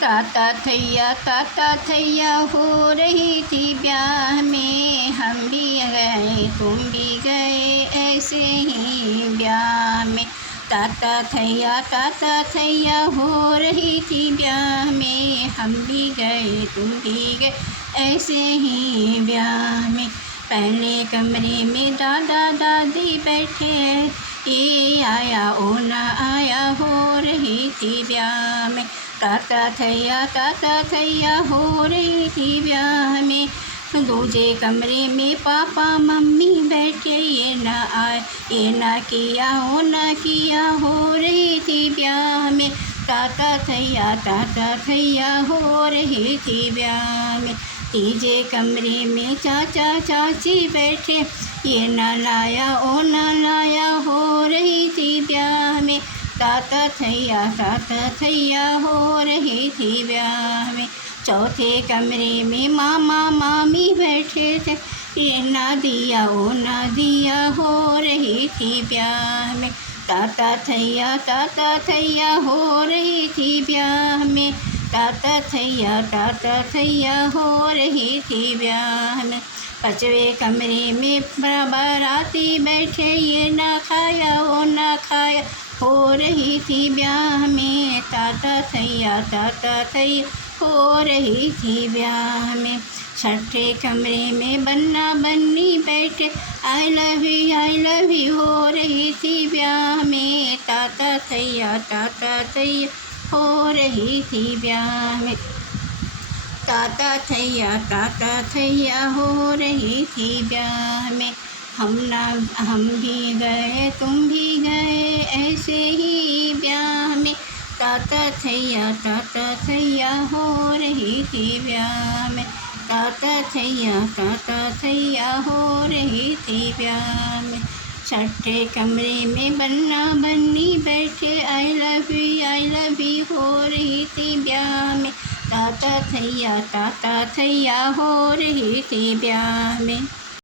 ताता थैया हो रही थी ब्याह में, हम भी गए तुम भी गए ऐसे ही ब्याह में। ताता थैया हो रही थी ब्याह में, हम भी गए तुम भी गए ऐसे ही ब्याह में। पहले कमरे में दादा दादी बैठे, ये आया ओ ना आया हो रही थी ब्याह में। ताता थैया हो रही थी ब्याह में। दूजे कमरे में पापा मम्मी बैठे, ये ना किया ओ ना किया हो रही थी ब्याह में। ताता थैया हो रही थी ब्याह में। तीजे कमरे में चाचा चाची बैठे, ये ना लाया ओ ना लाया हो रही थी ब्याह में। ताता थैया हो रही थी ब्याह में। चौथे कमरे में मामा मामी बैठे थे, ये ना दिया ओ ना दिया हो रही थी ब्याह में। ताता थैया हो रही थी ब्याह में। ताता थैया हो रही थी ब्याह में। पाँचवें कमरे में बाराती बैठे, ये ना खाया ओ ना खाया हो रही थी ब्याह में। ताता थैया हो रही थी ब्याह में। छठे कमरे में बन्ना बन्नी बैठे, आई लव यू हो रही थी ब्याह में। ताता थैया हो रही थी ब्याह में। ताता थैया हो रही थी ब्याह में। हम भी गए तुम भी गए ऐसे ही ब्याह में। ताता थैया हो रही थी ब्याह में। ताता थैया हो रही थी ब्याह में। छठे कमरे में बन्ना बन्नी बैठे, आई लव यू हो रही थी ब्याह में। ताता थैया हो रही थी ब्याह में।